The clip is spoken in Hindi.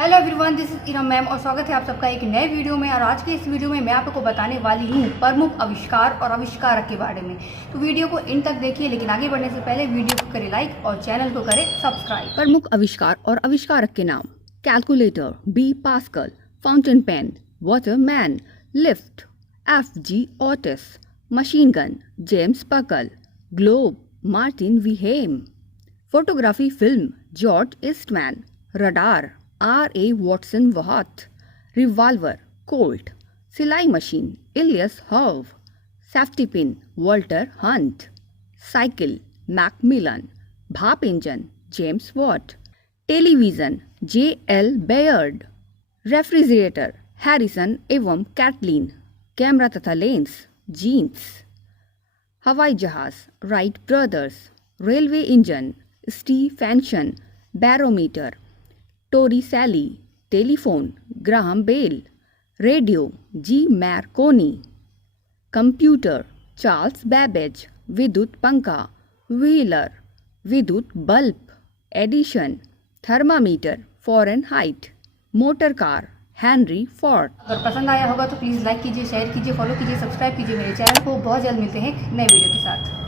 Hello everyone, this is Iram ma'am और स्वागत है आप सबका एक नए वीडियो में। और आज के इस वीडियो में मैं आपको बताने वाली हूँ प्रमुख आविष्कार और आविष्कारक के बारे में। तो वीडियो को इन तक देखिए, लेकिन आगे बढ़ने से पहले वीडियो को करें लाइक और चैनल को करें सब्सक्राइब। प्रमुख आविष्कार और आविष्कारक के नाम: calculator B Pascal, fountain pen Waterman, lift F G Otis, machine gun James Puckle, globe Martin Behaim, photography film George Eastman, radar R A Watson Watt, revolver Colt, सिलाई machine Elias Howe, safety pin Walter Hunt, cycle Macmillan, भाप engine James Watt, television J L Baird, refrigerator Harrison एवं कैटलीन, कैमरा तथा लेंस जीन्स, हवाई जहाज Wright brothers, railway engine Stephenson, barometer Torricelli, telephone Graham bell, radio G Marconi, computer Charles Babbage, विद्युत पंखा व्हीलर, विद्युत bulb Edison, thermometer Fahrenheit, motor car Henry Ford. अगर पसंद आया होगा तो प्लीज़ लाइक कीजिए, शेयर कीजिए, फॉलो कीजिए, सब्सक्राइब कीजिए मेरे चैनल को। बहुत जल्द मिलते हैं एक नए वीडियो के साथ।